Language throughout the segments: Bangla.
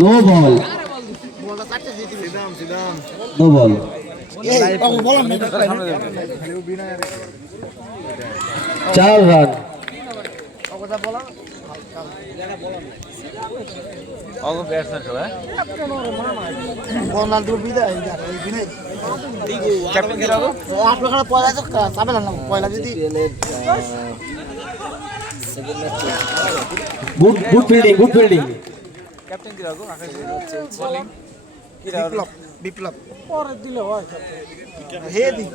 No ball, no ball. 4 run. Good fielding, good fielding. Captain কি রাখো বিপ্লব বিপ্লব পরে দিলে হয় হে দি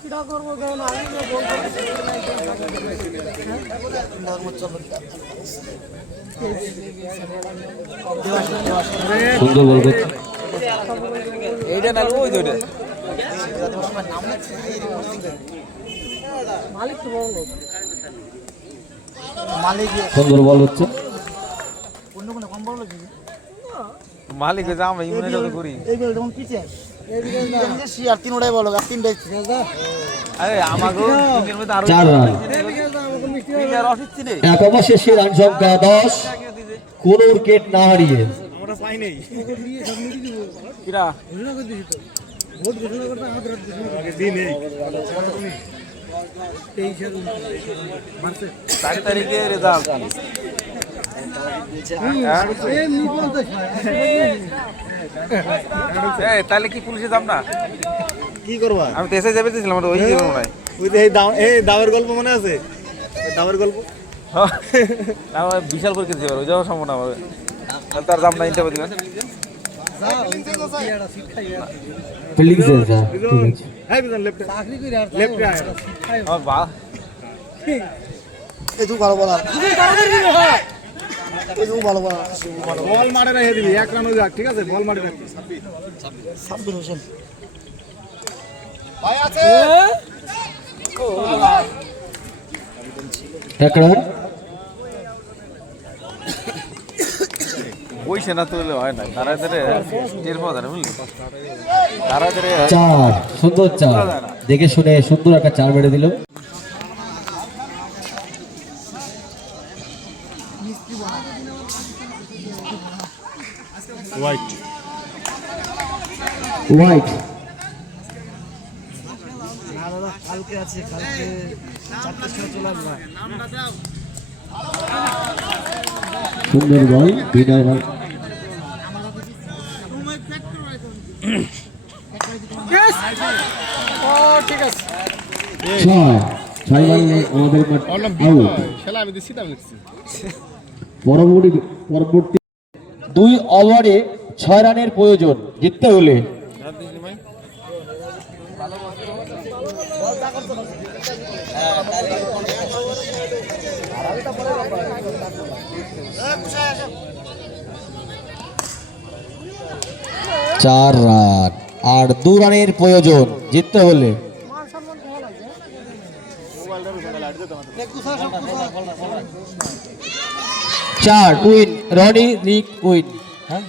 কিরা করবো কেন আমি বলবো সুন্দর বল করছে। এইটা না ওই দুইটা মালিক তো বললো মালিক সুন্দর বল হচ্ছে। অন্য কোনো কম বড় কি মালিক হয়ে আমরা ইউনিট করি এই বেল যখন পিছে এই বিকেল আর তিন ওটাই বলো আর তিনটাই আরে আমাগো তিনের মধ্যে আরো 4 রান। আর অফিস ছিল একাদশ শেষে রান সংখ্যা 10, কোন উইকেট না হারিয়ে। আমরা পাই নাই কিরা ভোট ঘোষণা করতে আমাদের আগে দিন এই 4 তারিখে রেজাল্ট তাহলে কি পুলিশে যাব না কি করবা আমি দেশে যাবে দিছিলাম ওই দিন নাই ওই যে এই দাওয়ের গল্প মনে আছে দাওয়ের গল্প না বিশাল করে দিতে পারো যাওয়ার সম্ভাবনা হবে তার দাম না ইন্টারভিউ দিবেন ফিল্ডিং সেন্স, ঠিক আছে। হ্যাঁ বিজন লেফট লেফটে আয় আমার বাহ এই তুই ভালো বলার এই তুই ভালো বলার বল মারে রেখে দিবি এক রান হয়ে যাক ঠিক আছে বল মারে রাখবি সাব্বির হোসেন ভাই আছে 1 রান। ওই সেনা তুলে হয় না তারা ধরে টের পাওয়া যায় না বুঝলি তারা ধরে 4, সুন্দর 4, দেখে শুনে সুন্দর একটা 4 মেরে দিল। White white. কালকে আছে কালকে 4টার সময় চলে আসবে সুন্দর বল, বিনয় বল। ঠিক আছে 6 বলে আমাদের আউট। খেলা আমি দিছি তা লিখছি পরবর্তী 2 ওভারে 6 রানের প্রয়োজন জিততে হলে। চার রান আর 2 রানের প্রয়োজন জিততে হলে। 4 উইন, রনি লিগ উইন। হ্যাঁ